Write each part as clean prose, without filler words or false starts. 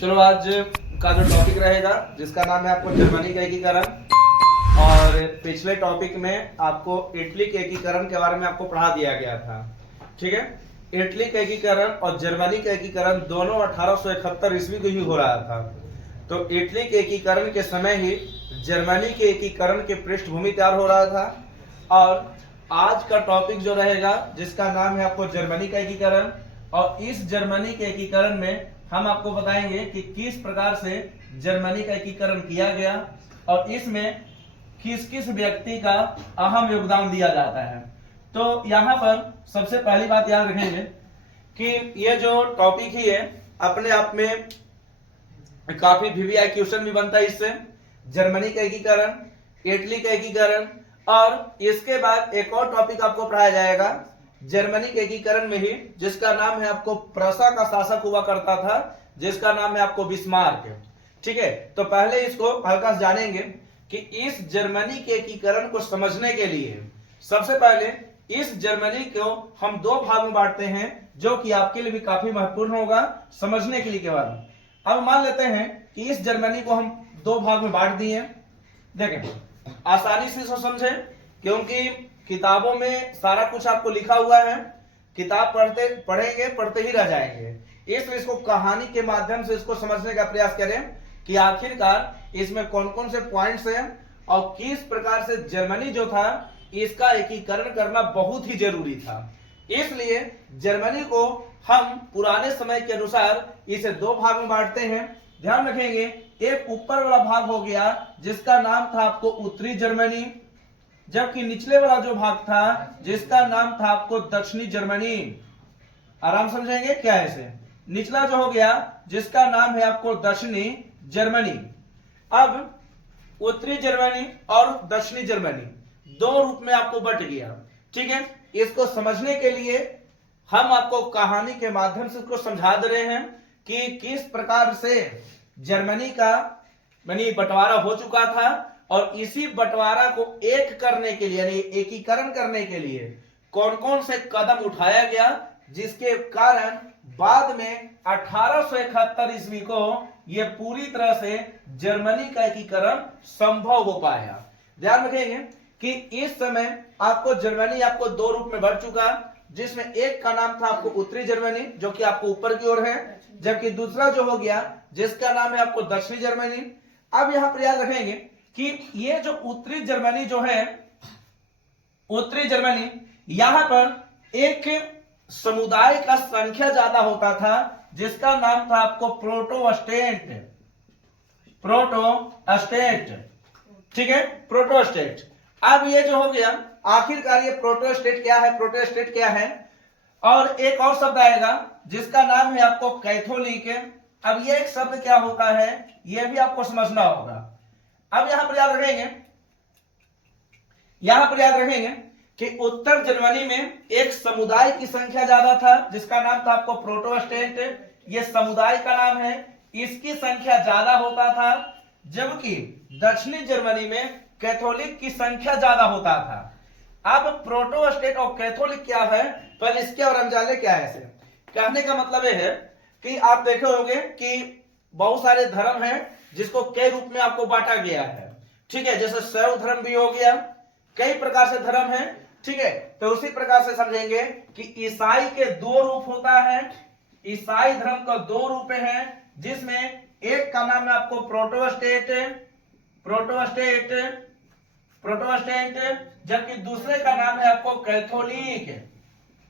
चलो आज का जो टॉपिक रहेगा जिसका नाम है आपको जर्मनी का एकीकरण। और पिछले टॉपिक में आपको इटली के एकीकरण के बारे में आपको पढ़ा दिया गया था। ठीक है, इटली का एकीकरण और जर्मनी का एकीकरण दोनों 1871 ईस्वी को ही हो रहा था। तो इटली के एकीकरण के समय ही जर्मनी के एकीकरण के पृष्ठभूमि तैयार हो रहा था। और आज का टॉपिक जो रहेगा जिसका नाम है आपको जर्मनी का एकीकरण, और इस जर्मनी के एकीकरण में हम आपको बताएंगे कि किस प्रकार से जर्मनी का एकीकरण किया गया और इसमें किस किस व्यक्ति का अहम योगदान दिया जाता है। तो यहाँ पर सबसे पहली बात याद रखेंगे कि ये जो टॉपिक ही है अपने आप में काफी वीवीआई क्वेश्चन भी बनता है इससे। जर्मनी का एकीकरण, इटली का एकीकरण, और इसके बाद एक और टॉपिक आपको पढ़ाया जाएगा जर्मनी के एकीकरण में ही, जिसका नाम है आपको प्रसा का शासक हुआ करता था, जिसका नाम है आपको बिस्मार्क। ठीक है, तो पहले इसको हल्का से जानेंगे कि इस जर्मनी के एकीकरण को समझने के लिए सबसे पहले इस जर्मनी को हम दो भाग में बांटते हैं, जो कि आपके लिए भी काफी महत्वपूर्ण होगा समझने के लिए के बाद। अब मान लेते हैं कि इस जर्मनी को हम दो भाग में बांट दिए। देखें आसानी से इसको समझें, क्योंकि किताबों में सारा कुछ आपको लिखा हुआ है, किताब पढ़ते ही रह जाएंगे। इसलिए इसको कहानी के माध्यम से इसको समझने का प्रयास करें कि आखिरकार इसमें कौन कौन से पॉइंट्स हैं और किस प्रकार से जर्मनी जो था इसका एकीकरण करना बहुत ही जरूरी था। इसलिए जर्मनी को हम पुराने समय के अनुसार इसे दो भाग में बांटते हैं। ध्यान रखेंगे, एक ऊपर वाला भाग हो गया जिसका नाम था आपको उत्तरी जर्मनी, जबकि निचले वाला जो भाग था जिसका नाम था आपको दक्षिणी जर्मनी। आराम समझेंगे क्या है इसे। निचला जो हो गया जिसका नाम है आपको दक्षिणी जर्मनी। अब उत्तरी जर्मनी और दक्षिणी जर्मनी दो रूप में आपको बट गया। ठीक है, इसको समझने के लिए हम आपको कहानी के माध्यम से इसको समझा दे रहे हैं कि किस प्रकार से जर्मनी का बंटवारा हो चुका था, और इसी बंटवारा को एक करने के लिए यानी एकीकरण करने के लिए कौन कौन से कदम उठाया गया, जिसके कारण बाद में 1871 ईस्वी को यह पूरी तरह से जर्मनी का एकीकरण संभव हो पाया। ध्यान रखेंगे कि इस समय आपको जर्मनी आपको दो रूप में बढ़ चुका, जिसमें एक का नाम था आपको उत्तरी जर्मनी जो कि आपको ऊपर की ओर है, जबकि दूसरा जो हो गया जिसका नाम है आपको दक्षिणी जर्मनी। अब यहां पर याद रखेंगे कि ये जो उत्तरी जर्मनी जो है, उत्तरी जर्मनी यहां पर एक समुदाय का संख्या ज्यादा होता था जिसका नाम था आपको प्रोटोस्टेंट। ठीक है, प्रोटोस्टेंट। अब ये जो हो गया आखिरकार ये प्रोटोस्टेंट क्या है, प्रोटेस्टेंट क्या है, और एक और शब्द आएगा जिसका नाम है आपको कैथोलिक। अब ये एक शब्द क्या होता है यह भी आपको समझना होगा। अब यहां पर याद रखेंगे कि उत्तर जर्मनी में एक समुदाय की संख्या ज्यादा था जिसका नाम था आपको प्रोटोस्टेंट। ये समुदाय का नाम है, इसकी संख्या ज्यादा होता था, जबकि दक्षिणी जर्मनी में कैथोलिक की संख्या ज्यादा होता था। अब प्रोटोस्टेंट और कैथोलिक क्या है, पहले इसके और हम जाने क्या है। ऐसे कहने का मतलब यह है कि आप देखे होंगे कि बहुत सारे धर्म हैं जिसको कई रूप में आपको बांटा गया है। ठीक है, जैसे शैव धर्म भी हो गया, कई प्रकार से धर्म है। ठीक है, तो उसी प्रकार से समझेंगे कि ईसाई के दो रूप होता है। ईसाई धर्म का दो रूप है, जिसमें एक का नाम है आपको प्रोटोस्टेंट, जबकि दूसरे का नाम है आपको कैथोलिक।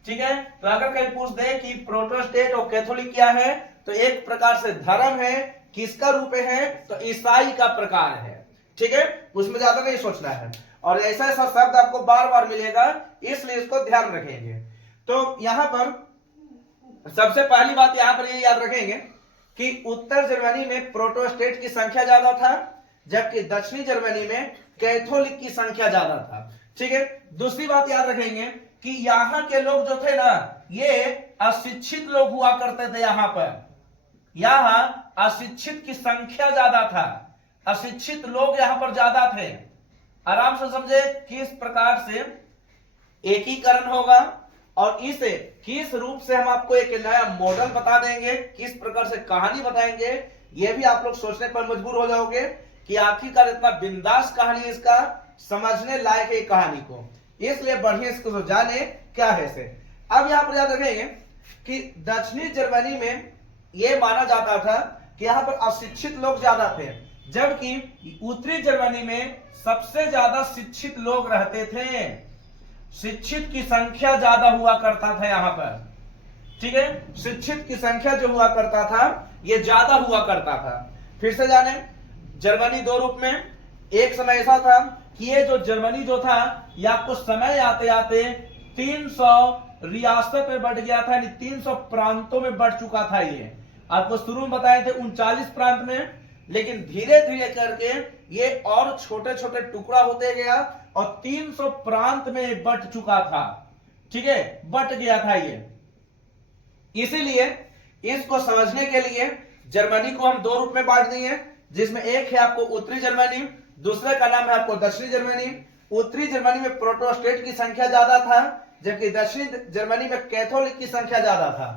ठीक है, तो अगर कहीं पूछ दे कि प्रोटोस्टेंट और कैथोलिक क्या है, तो एक प्रकार से धर्म है, किसका रूप है, तो ईसाई का प्रकार है। ठीक है, उसमें ज्यादा नहीं सोचना है, और ऐसा ऐसा शब्द आपको बार बार मिलेगा, इसलिए इसको ध्यान रखेंगे। तो यहां पर सबसे पहली बात यहां पर ये याद रखेंगे कि उत्तर जर्मनी में प्रोटोस्टेंट की संख्या ज्यादा था, जबकि दक्षिणी जर्मनी में कैथोलिक की संख्या ज्यादा था। ठीक है, दूसरी बात याद रखेंगे कि यहां के लोग जो थे ना, ये अशिक्षित लोग हुआ करते थे। यहां अशिक्षित की संख्या ज्यादा था, अशिक्षित लोग यहां पर ज्यादा थे। आराम से समझे किस प्रकार से एकीकरण होगा, और इसे किस रूप से हम आपको एक नया मॉडल बता देंगे, किस प्रकार से कहानी बताएंगे ये भी आप लोग सोचने पर मजबूर हो जाओगे कि आखिरकार इतना बिंदास कहानी इसका, समझने लायक है कहानी को, इसलिए बढ़िया इसको जाने क्या है इसे। अब यहां पर याद रखेंगे कि दक्षिणी जर्मनी में यह माना जाता था कि यहां पर अशिक्षित लोग ज्यादा थे, जबकि उत्तरी जर्मनी में सबसे ज्यादा शिक्षित लोग रहते थे। शिक्षित की संख्या ज्यादा हुआ करता था यहां पर, ठीक है, शिक्षित की संख्या जो हुआ करता था यह ज्यादा हुआ करता था। फिर से जाने, जर्मनी दो रूप में, एक समय ऐसा था कि ये जो जर्मनी जो था ये आपको समय आते आते 300 रियासत में बढ़ गया था, यानी 300 प्रांतों में बढ़ चुका था। ये आपको शुरू में बताए थे 39 प्रांत में, लेकिन धीरे धीरे करके ये और छोटे छोटे टुकड़ा होते गया और 300 प्रांत में बढ़ चुका था, ठीक है, बढ़ गया था ये। इसीलिए इसको समझने के लिए जर्मनी को हम दो रूप में बांट दिए, जिसमें एक है आपको उत्तरी जर्मनी, दूसरे का नाम है आपको दक्षिणी जर्मनी। उत्तरी जर्मनी में प्रोटेस्टेंट की संख्या ज्यादा था, जबकि दक्षिणी जर्मनी में कैथोलिक की संख्या ज्यादा था,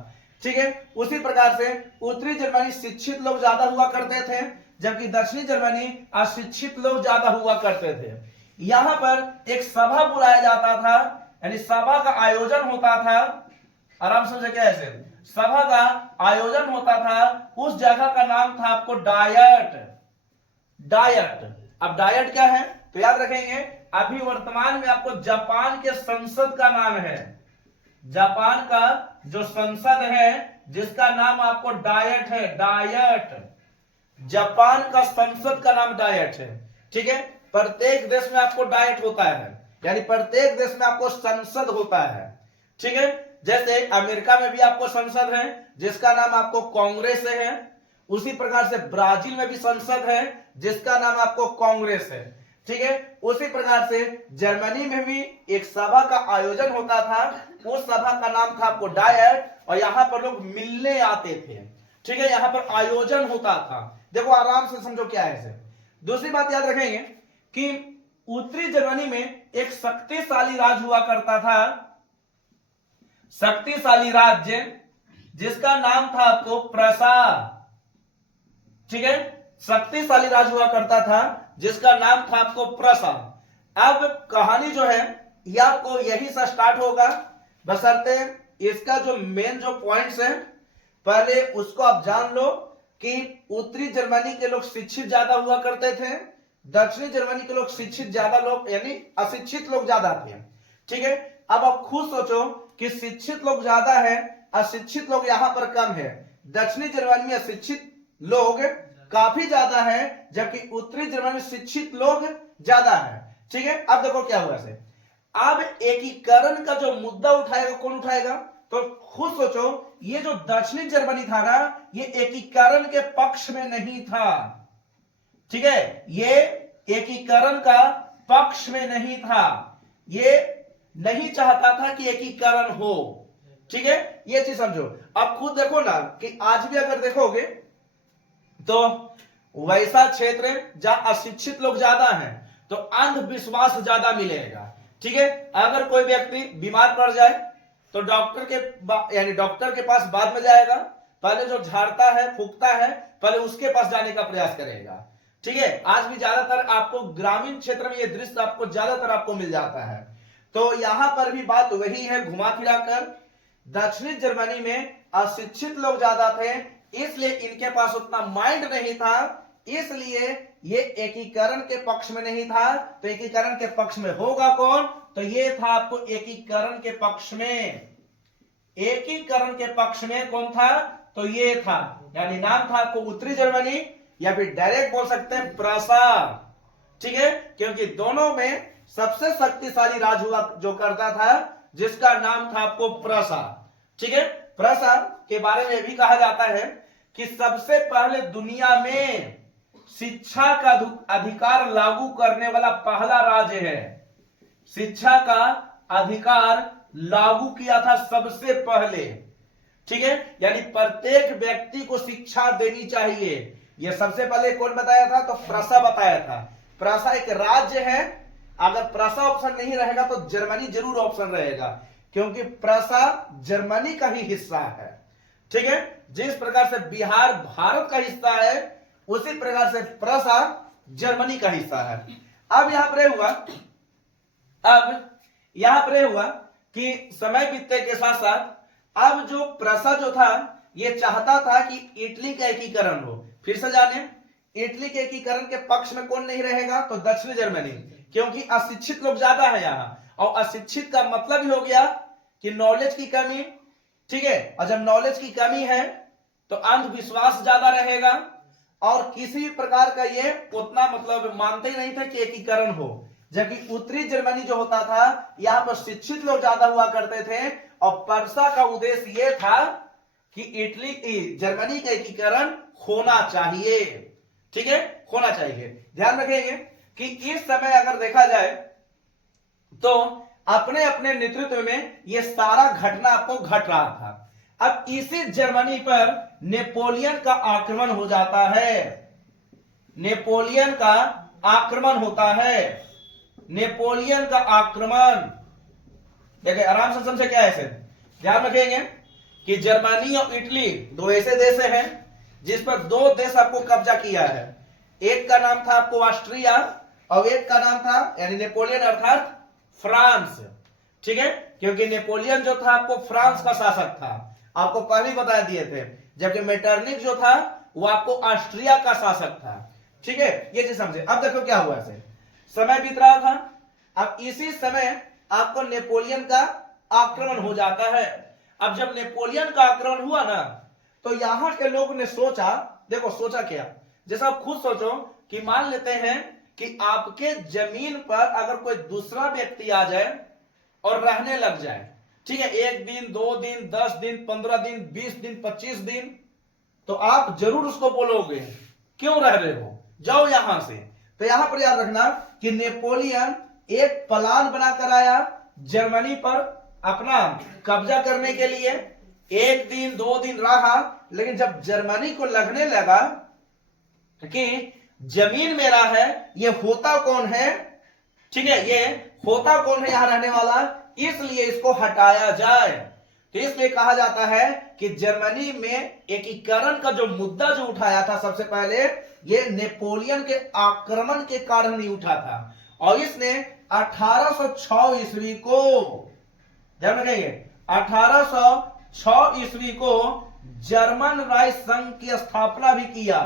ठीक है। उसी प्रकार से उत्तरी जर्मनी शिक्षित लोग ज्यादा हुआ करते थे, जबकि दक्षिणी जर्मनी अशिक्षित लोग ज्यादा हुआ करते थे। यहां पर एक सभा बुलाया जाता था, यानी सभा का आयोजन होता था, आराम समझे क्या ऐसे, सभा का आयोजन होता था, उस जगह का नाम था आपको डायट। डायट, अब डायट क्या है तो याद रखेंगे, अभी वर्तमान में आपको जापान के संसद का नाम है, जापान का जो संसद है जिसका नाम आपको डायट है, डायट, जापान का संसद का नाम डायट है, ठीक है। प्रत्येक देश में आपको डायट होता है, यानी प्रत्येक देश में आपको संसद होता है, ठीक है। जैसे अमेरिका में भी आपको संसद है जिसका नाम आपको कांग्रेस है, उसी प्रकार से ब्राजील में भी संसद है जिसका नाम आपको कांग्रेस है, ठीक है। उसी प्रकार से जर्मनी में भी एक सभा का आयोजन होता था, उस सभा का नाम था आपको डायट, और यहां पर लोग मिलने आते थे, ठीक है, यहां पर आयोजन होता था। देखो आराम से समझो क्या है इसे। दूसरी बात याद रखेंगे कि उत्तरी जर्मनी में एक शक्तिशाली राज्य हुआ करता था, शक्तिशाली राज्य जिसका नाम था आपको प्रसा, ठीक है, शक्तिशाली राज्य हुआ करता था जिसका नाम था आपको प्रसा। अब कहानी जो है ये आपको यही से स्टार्ट होगा, बशर्ते इसका जो मेन जो पॉइंट्स है पहले उसको आप जान लो कि उत्तरी जर्मनी के लोग शिक्षित ज्यादा हुआ करते थे, दक्षिणी जर्मनी के लोग शिक्षित ज्यादा लोग यानी अशिक्षित लोग ज्यादा थे, ठीक है। अब आप खुद सोचो कि शिक्षित लोग ज्यादा है, अशिक्षित लोग यहां पर कम है। दक्षिणी जर्मनी में अशिक्षित लोग काफी ज्यादा है, जबकि उत्तरी जर्मनी में शिक्षित लोग ज्यादा है, ठीक है। अब देखो क्या हुआ से, अब एकीकरण का जो मुद्दा उठाएगा कौन उठाएगा, तो खुद सोचो ये जो दक्षिणी जर्मनी था ना ये एकीकरण के पक्ष में नहीं था, ठीक है, ये एकीकरण का पक्ष में नहीं था, ये नहीं चाहता था कि एकीकरण हो, ठीक है, ये चीज समझो। अब खुद देखो ना कि आज भी अगर देखोगे तो वैसा क्षेत्र जहां अशिक्षित लोग ज्यादा हैं तो अंधविश्वास ज्यादा मिलेगा, ठीक है। अगर कोई व्यक्ति बीमार पड़ जाए तो डॉक्टर के यानी डॉक्टर के पास बाद में जाएगा, पहले जो झाड़ता है फूकता है पहले उसके पास जाने का प्रयास करेगा, ठीक है। आज भी ज्यादातर आपको ग्रामीण क्षेत्र में ये दृश्य आपको ज्यादातर आपको मिल जाता है। तो यहां पर भी बात वही है घुमा फिराकर, दक्षिणी जर्मनी में अशिक्षित लोग ज्यादा थे, इसलिए इनके पास उतना माइंड नहीं था, इसलिए ये एकीकरण के पक्ष में नहीं था। तो एकीकरण के पक्ष में होगा कौन, तो ये था आपको एकीकरण के पक्ष में, एकीकरण के पक्ष में कौन था, तो ये था, यानी नाम था आपको उत्तरी जर्मनी, या फिर डायरेक्ट बोल सकते हैं प्रसा, ठीक है, क्योंकि दोनों में सबसे शक्तिशाली राज्य हुआ जो करता था जिसका नाम था आपको प्रसा, ठीक है। प्रसा के बारे में भी कहा जाता है कि सबसे पहले दुनिया में शिक्षा का अधिकार लागू करने वाला पहला राज्य है, शिक्षा का अधिकार लागू किया था सबसे पहले, ठीक है, यानी प्रत्येक व्यक्ति को शिक्षा देनी चाहिए, यह सबसे पहले कौन बताया था, तो प्रसा बताया था। प्रसा एक राज्य है, अगर प्रसा ऑप्शन नहीं रहेगा तो जर्मनी जरूर ऑप्शन रहेगा, क्योंकि प्रसा जर्मनी का ही हिस्सा है, ठीक है, जिस प्रकार से बिहार भारत का हिस्सा है उसी प्रकार से प्रसा जर्मनी का हिस्सा है। अब यहां पर हुआ कि समय बीतने के साथ साथ अब जो प्रसा जो था ये चाहता था कि इटली का एकीकरण हो। फिर से जाने, इटली के एकीकरण के पक्ष में कौन नहीं रहेगा? तो दक्षिणी जर्मनी, क्योंकि अशिक्षित लोग ज्यादा है यहां, और अशिक्षित का मतलब ही हो गया कि नॉलेज की कमी, ठीक है, और जब नॉलेज की कमी है तो अंधविश्वास ज्यादा रहेगा, और किसी भी प्रकार का ये उतना मतलब मानते ही नहीं थे कि एकीकरण हो। जबकि उत्तरी जर्मनी जो होता था यहां पर शिक्षित लोग ज्यादा हुआ करते थे, और परसा का उद्देश्य यह था कि इटली जर्मनी का एकीकरण होना चाहिए, ठीक है, होना चाहिए। ध्यान रखेंगे कि इस समय अगर देखा जाए तो अपने अपने नेतृत्व में यह सारा घटना आपको घट रहा था। अब इसी जर्मनी पर नेपोलियन का आक्रमण हो जाता है, नेपोलियन का आक्रमण होता है, नेपोलियन का आक्रमण। देखिए आराम से समझे क्या है, ध्यान रखेंगे कि जर्मनी और इटली दो ऐसे देश हैं जिस पर दो देश आपको कब्जा किया है। एक का नाम था आपको ऑस्ट्रिया और एक का नाम था यानी नेपोलियन अर्थात फ्रांस, ठीक है, क्योंकि नेपोलियन जो था आपको फ्रांस का शासक था, आपको पहले बता दिए थे, जबकि मेटरनिक जो था वो आपको ऑस्ट्रिया का शासक था, ठीक है, ये चीज समझे। अब देखो क्या हुआ, ऐसे समय बीत रहा था, अब इसी समय आपको नेपोलियन का आक्रमण हो जाता है। अब जब नेपोलियन का आक्रमण हुआ ना तो यहां के लोगों ने सोचा, देखो सोचा क्या, जैसा आप खुद सोचो कि मान लेते हैं कि आपके जमीन पर अगर कोई दूसरा व्यक्ति आ जाए और रहने लग जाए, ठीक है, 1 दिन 2 दिन 10 दिन 15 दिन 20 दिन 25 दिन, तो आप जरूर उसको बोलोगे क्यों रह रहे हो, जाओ यहां से। तो यहां पर याद रखना कि नेपोलियन एक प्लान बनाकर आया जर्मनी पर अपना कब्जा करने के लिए। 1 दिन 2 दिन रहा, लेकिन जब जर्मनी को लगने लगा कि जमीन मेरा है, ये होता कौन है, ठीक है, ये होता कौन है यहां रहने वाला, इसलिए इसको हटाया जाए। तो इसलिए कहा जाता है कि जर्मनी में एकीकरण का जो मुद्दा जो उठाया था सबसे पहले, ये नेपोलियन के आक्रमण के कारण ही उठा था, और इसने 1806 ईस्वी को, ध्यान रखेंगे, 1806 ईस्वी को जर्मन राइस संघ की स्थापना भी किया,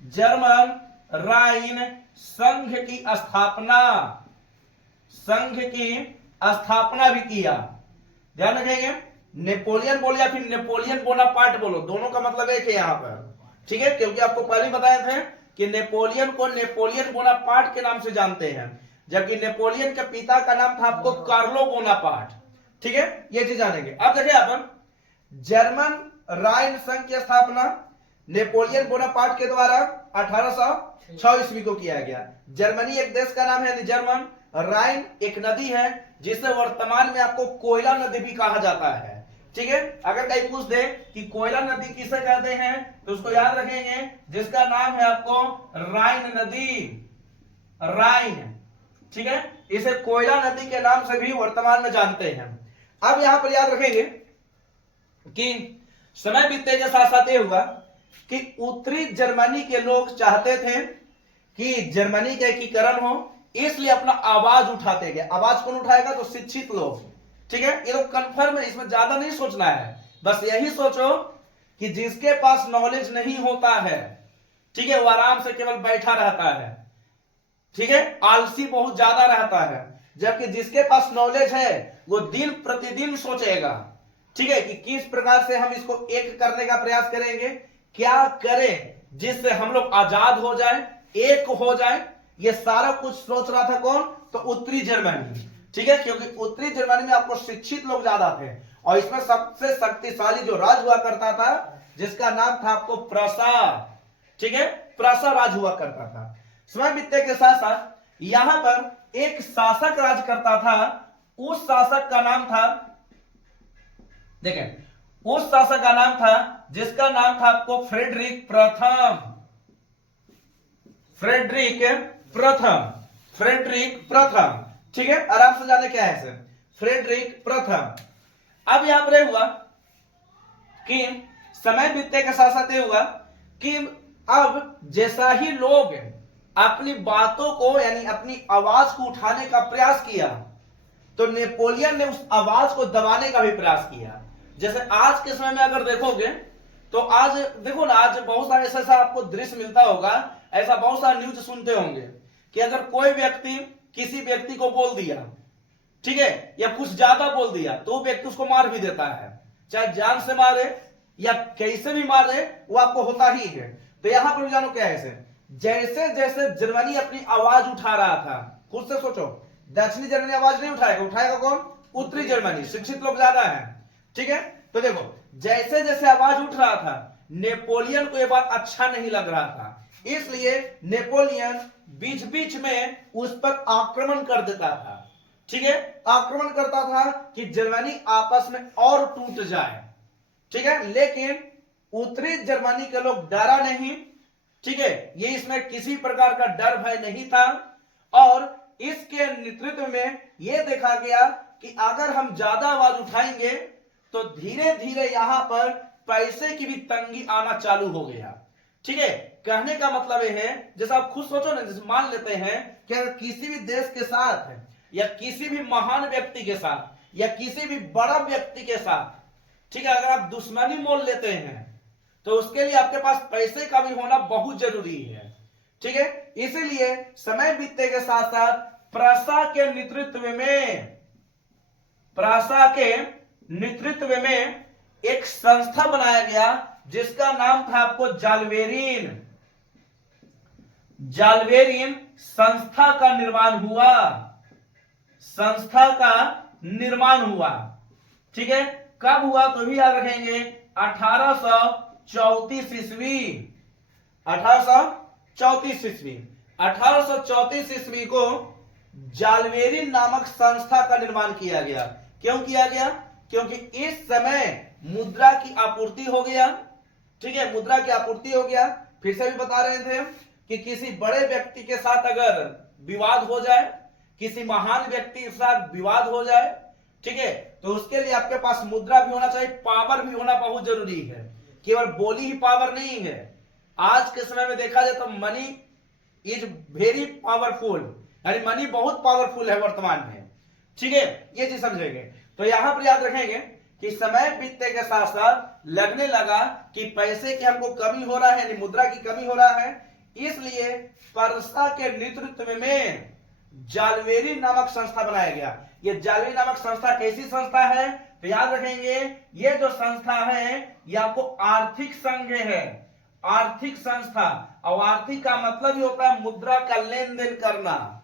जर्मन राइन संघ की स्थापना, संघ की स्थापना भी किया। ध्यान रखेंगे, नेपोलियन बोलो या फिर नेपोलियन बोनापार्ट बोलो, दोनों का मतलब एक है यहां पर, ठीक है, क्योंकि आपको पहले बताए थे कि नेपोलियन को नेपोलियन बोनापार्ट के नाम से जानते हैं, जबकि नेपोलियन के पिता का नाम था आपको कार्लो बोनापार्ट, ठीक है, ये चीज जानेंगे। अब देखिए अपन, जर्मन राइन संघ की स्थापना नेपोलियन बोनापार्ट के द्वारा 1806 ईस्वी को किया गया। जर्मनी एक देश का नाम है, जर्मन, राइन एक नदी है जिसे वर्तमान में आपको कोयला नदी भी कहा जाता है, ठीक है। अगर कहीं पूछ दे कि कोयला नदी किसे कहते हैं तो उसको याद रखेंगे जिसका नाम है आपको राइन नदी, राइन, ठीक है, इसे कोयला नदी के नाम से भी वर्तमान में जानते हैं। अब यहां पर याद रखेंगे कि समय बीतने के साथ साथ ये हुआ कि उत्तरी जर्मनी के लोग चाहते थे कि जर्मनी का एकीकरण हो, इसलिए अपना आवाज उठाते गए। आवाज कौन उठाएगा? तो शिक्षित लोग, ठीक है, ये लोग कंफर्म है, इसमें ज्यादा नहीं सोचना है, बस यही सोचो कि जिसके पास नॉलेज नहीं होता है, ठीक है, वो आराम से केवल बैठा रहता है, ठीक है, आलसी बहुत ज्यादा रहता है, जबकि जिसके पास नॉलेज है वो दिन प्रतिदिन सोचेगा, ठीक है, कि किस प्रकार से हम इसको एक करने का प्रयास करेंगे, क्या करें जिससे हम लोग आजाद हो जाएं, एक हो जाएं। ये सारा कुछ सोच रहा था कौन? तो उत्तरी जर्मनी, ठीक है, क्योंकि उत्तरी जर्मनी में आपको शिक्षित लोग ज्यादा थे, और इसमें सबसे शक्तिशाली जो राज हुआ करता था जिसका नाम था आपको प्रसा, ठीक है, प्रसा राज हुआ करता था। समय बीतने के साथ साथ यहां पर एक शासक राज करता था, उस शासक का नाम था, देखें, उस शासक का नाम था जिसका नाम था आपको फ्रेडरिक प्रथम, फ्रेडरिक प्रथम, फ्रेडरिक प्रथम, ठीक है, आराम से जाने क्या है सर, फ्रेडरिक प्रथम। अब यहां पर हुआ कि समय बीतने के साथ साथ ये हुआ कि अब जैसा ही लोग अपनी बातों को यानी अपनी आवाज को उठाने का प्रयास किया, तो नेपोलियन ने उस आवाज को दबाने का भी प्रयास किया। जैसे आज के समय में अगर देखोगे तो आज देखो ना, आज बहुत सारे ऐसा आपको दृश्य मिलता होगा, ऐसा बहुत सारा न्यूज सुनते होंगे कि अगर कोई व्यक्ति किसी व्यक्ति को बोल दिया, ठीक है, या कुछ ज्यादा बोल दिया, तो वो व्यक्ति उसको मार भी देता है, चाहे जान से मारे या कैसे भी मारे, वो आपको होता ही है। तो यहां पर जानो क्या है, जैसे जैसे जर्मनी अपनी आवाज उठा रहा था, खुद से सोचो, दक्षिणी जर्मनी आवाज नहीं उठाएगा, उठाएगा कौन? उत्तरी जर्मनी, शिक्षित लोग ज्यादा है, ठीक है। तो देखो जैसे जैसे आवाज उठ रहा था, नेपोलियन को यह बात अच्छा नहीं लग रहा था, इसलिए नेपोलियन बीच बीच में उस पर आक्रमण कर देता था, ठीक है, आक्रमण करता था कि जर्मनी आपस में और टूट जाए, ठीक है। लेकिन उत्तरी जर्मनी के लोग डरा नहीं, ठीक है, ये इसमें किसी प्रकार का डर भय नहीं था, और इसके नेतृत्व में यह देखा गया कि अगर हम ज्यादा आवाज उठाएंगे तो धीरे धीरे यहां पर पैसे की भी तंगी आना चालू हो गया, ठीक है। कहने का मतलब यह है, जैसे आप खुद सोचो ना, जैसे मान लेते हैं कि अगर किसी भी देश के साथ या किसी भी महान व्यक्ति के साथ या किसी भी बड़ा व्यक्ति के साथ, ठीक है, अगर आप दुश्मनी मोल लेते हैं तो उसके लिए आपके पास पैसे का भी होना बहुत जरूरी है, ठीक है। इसीलिए समय बीतने के साथ साथ प्रसा के नेतृत्व में एक संस्था बनाया गया जिसका नाम था आपको जालवेरिन संस्था का निर्माण हुआ, ठीक है। कब हुआ तो भी याद रखेंगे, 1834 ईस्वी को जालवेरिन नामक संस्था का निर्माण किया गया। क्यों किया गया? क्योंकि इस समय मुद्रा की आपूर्ति हो गया, ठीक है, मुद्रा की आपूर्ति हो गया। फिर से भी बता रहे थे कि किसी बड़े व्यक्ति के साथ अगर विवाद हो जाए, किसी महान व्यक्ति के साथ विवाद हो जाए, ठीक है, तो उसके लिए आपके पास मुद्रा भी होना चाहिए, पावर भी होना बहुत जरूरी है। केवल बोली ही पावर नहीं है। आज के समय में देखा जाए तो मनी इज वेरी पावरफुल, यानी मनी बहुत पावरफुल है वर्तमान में, ठीक है, ये चीज समझेंगे। तो यहां पर याद रखेंगे कि समय बीतने के साथ साथ लगने लगा कि पैसे की हमको कमी हो रहा है, यानी मुद्रा की कमी हो रहा है, इसलिए परसा के नेतृत्व में जालवेरिन नामक संस्था बनाया गया। ये जालवेरिन नामक संस्था कैसी संस्था है? तो याद रखेंगे, ये जो संस्था है ये आपको आर्थिक संघ है, आर्थिक संस्था, और आर्थिक का मतलब ही होता है मुद्रा का लेन देन करना,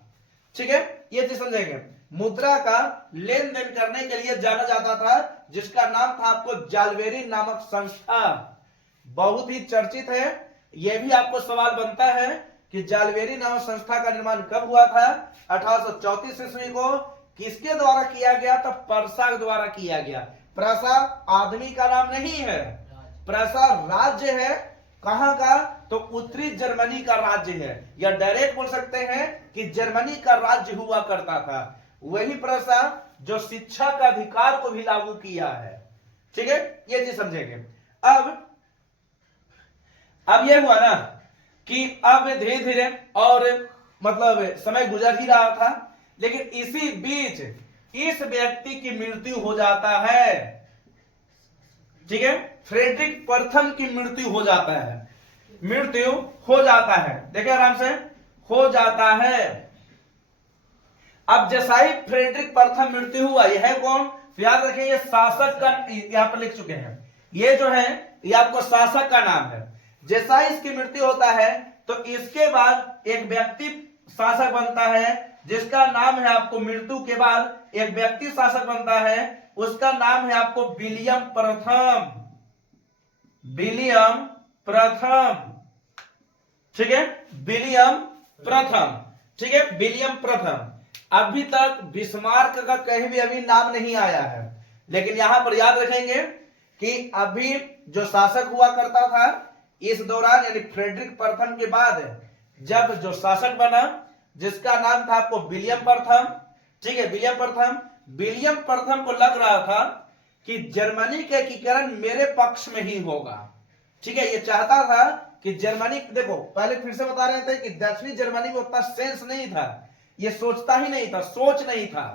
ठीक है, ये चीज समझेंगे। मुद्रा का लेन देन करने के लिए जाना जाता था, जिसका नाम था आपको जालवेरिन नामक संस्था। बहुत ही चर्चित है। यह भी आपको सवाल बनता है कि जालवेरिन नामक संस्था का निर्माण कब हुआ था? 1834 ईस्वी को। किसके द्वारा किया गया? तो परसा द्वारा किया गया। परसा आदमी का नाम नहीं है, परसा राज्य है। कहां का? तो उत्तरी जर्मनी का राज्य है, या डायरेक्ट बोल सकते हैं कि जर्मनी का राज्य हुआ करता था। वही परसा जो शिक्षा का अधिकार को भी लागू किया है, ठीक है, ये चीज समझेंगे। अब ये हुआ ना कि अब धीरे धीरे और मतलब समय गुजर ही रहा था, लेकिन इसी बीच इस व्यक्ति की मृत्यु हो जाता है, ठीक है, फ्रेडरिक प्रथम की मृत्यु हो जाता है, मृत्यु हो जाता है। देखिए आराम से, हो जाता है। अब जैसा ही फ्रेडरिक प्रथम मृत्यु हुआ, यह है कौन? याद रखिए, ये शासक का यहां पर लिख चुके हैं, ये जो है ये आपको शासक का नाम है। जैसा ही इसकी मृत्यु होता है तो इसके बाद एक व्यक्ति शासक बनता है, जिसका नाम है आपको, मृत्यु के बाद एक व्यक्ति शासक बनता है, उसका नाम है आपको विलियम प्रथम, विलियम प्रथम, ठीक है, विलियम प्रथम, ठीक है, विलियम प्रथम। अभी तक बिस्मार्क का कहीं भी अभी नाम नहीं आया है, लेकिन यहां पर याद रखेंगे कि अभी जो शासक हुआ करता था इस दौरान, यानी फ्रेडरिक प्रथम के बाद जब जो शासक बना, जिसका नाम था आपको विलियम प्रथम, ठीक है, विलियम प्रथम। विलियम प्रथम को लग रहा था कि जर्मनी का एकीकरण मेरे पक्ष में ही होगा। ठीक है, ये चाहता था कि जर्मनी, देखो पहले फिर से बता रहे थे कि दक्षिणी जर्मनी में उतना सेंस नहीं था, ये सोचता ही नहीं था, सोच नहीं था।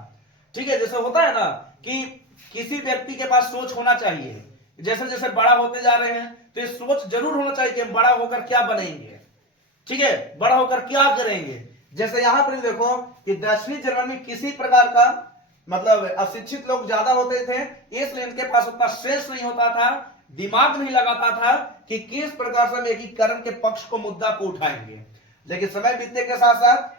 ठीक है, जैसे होता है ना कि किसी व्यक्ति के पास सोच होना चाहिए, जैसे जैसे बड़ा होते जा रहे हैं तो ये सोच जरूर होना चाहिए कि हम बड़ा होकर क्या बनेंगे। ठीक है, बड़ा होकर क्या करेंगे। जैसे यहां पर देखो कि दक्षिणी जर्मनी में किसी प्रकार का मतलब अशिक्षित लोग ज्यादा होते थे, इसलिए इनके पास उतना सेंस नहीं होता था, दिमाग नहीं लगाता था कि किस प्रकार से हम एकीकरण के पक्ष को मुद्दा को उठाएंगे। लेकिन समय बीतने के साथ साथ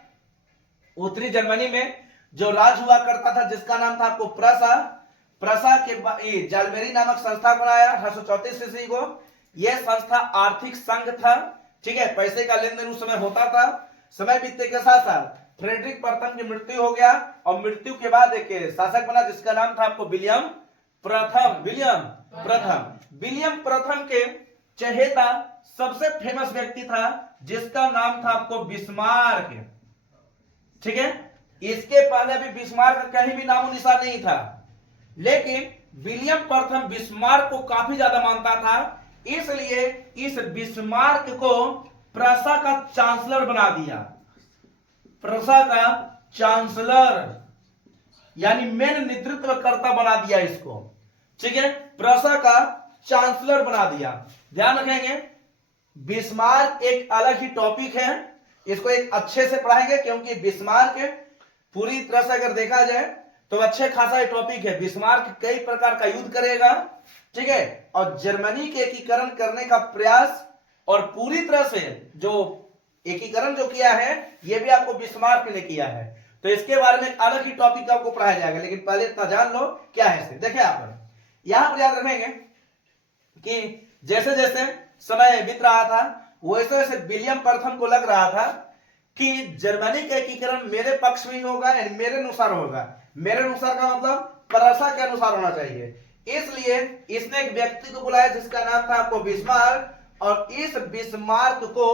उत्तरी जर्मनी में जो राज हुआ करता था जिसका नाम था आपको प्रसा, प्रसा के जालमेरी नामक संस्था बनाया 1834 ईस्वी को। यह संस्था आर्थिक संघ था। ठीक है, पैसे का लेन देन उस समय होता था। समय बीतने के साथ साथ फ्रेडरिक प्रथम की मृत्यु हो गया और मृत्यु के बाद एक शासक बना जिसका नाम था आपको विलियम प्रथम। विलियम प्रथम के चहेता सबसे फेमस व्यक्ति था जिसका नाम था आपको बिस्मार्क। ठीक है, इसके पहले भी बिस्मार्क का कहीं भी नामो निशान नहीं था, लेकिन विलियम प्रथम बिस्मार्क को काफी ज्यादा मानता था, इसलिए इस बिस्मार्क को प्रसा का चांसलर बना दिया। प्रसा का चांसलर यानी मेन नेतृत्वकर्ता बना दिया इसको। ठीक है, प्रसा का चांसलर बना दिया। ध्यान रखेंगे, बिस्मार्क एक अलग ही टॉपिक है, इसको एक अच्छे से पढ़ाएंगे क्योंकि बिस्मार्क पूरी तरह से अगर देखा जाए तो अच्छे खासा टॉपिक है। बिस्मार्क कई प्रकार का युद्ध करेगा। ठीक है, और जर्मनी के एकीकरण करने का प्रयास और पूरी तरह से जो एकीकरण जो किया है यह भी आपको बिस्मार्क ने किया है। तो इसके बारे में एक अलग ही टॉपिक आपको पढ़ाया जाएगा, लेकिन पहले इतना जान लो क्या है। देखिए यहां पर याद रखेंगे कि जैसे जैसे समय बीत रहा था वैसे वैसे विलियम प्रथम को लग रहा था कि जर्मनी का एकीकरण मेरे पक्ष में ही होगा, मेरे अनुसार होगा। मेरे अनुसार का मतलब प्रसा के अनुसार होना चाहिए। इसलिए इसने एक व्यक्ति को बुलाया जिसका नाम था आपको बिस्मार्क, और इस बिस्मार्क को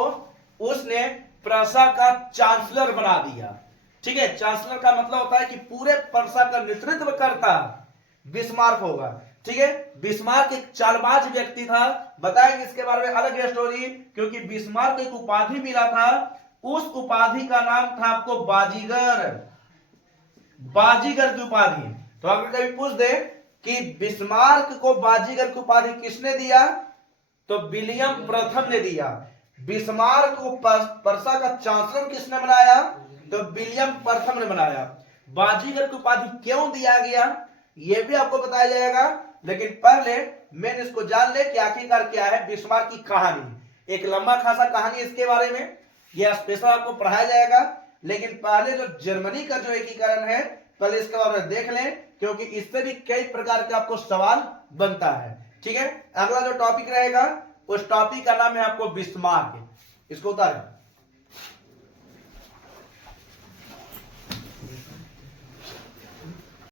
उसने प्रसा का चांसलर बना दिया। ठीक है, चांसलर का मतलब होता है कि पूरे प्रसा का नेतृत्व करता बिस्मार्क होगा। ठीक है, बिस्मार्क एक चालबाज व्यक्ति था, बताएंगे इसके बारे में अलग स्टोरी, क्योंकि बिस्मार्क एक उपाधि मिला था, उस उपाधि का नाम था आपको बाजीगर। बाजीगर की उपाधि। तो अगर कभी पूछ दे कि बिस्मार्क को बाजीगर की उपाधि किसने दिया, तो विलियम प्रथम ने दिया। बिस्मार्क को प्रसा का चांसलर किसने बनाया, तो विलियम प्रथम ने बनाया। बाजीगर की उपाधि क्यों दिया गया यह भी आपको बताया जाएगा, लेकिन पहले मैंने इसको जान ले कि आखिरकार क्या है बिस्मार्क की कहानी। एक लंबा खासा कहानी इसके बारे में, यह स्पेशल आपको पढ़ाया जाएगा, लेकिन पहले जो जर्मनी का जो एकीकरण है पहले इसके बारे में देख लें, क्योंकि इससे भी कई प्रकार के आपको सवाल बनता है। ठीक है, अगला जो टॉपिक रहेगा उस टॉपिक का नाम है आपको बिस्मार्क। इसको उतारें।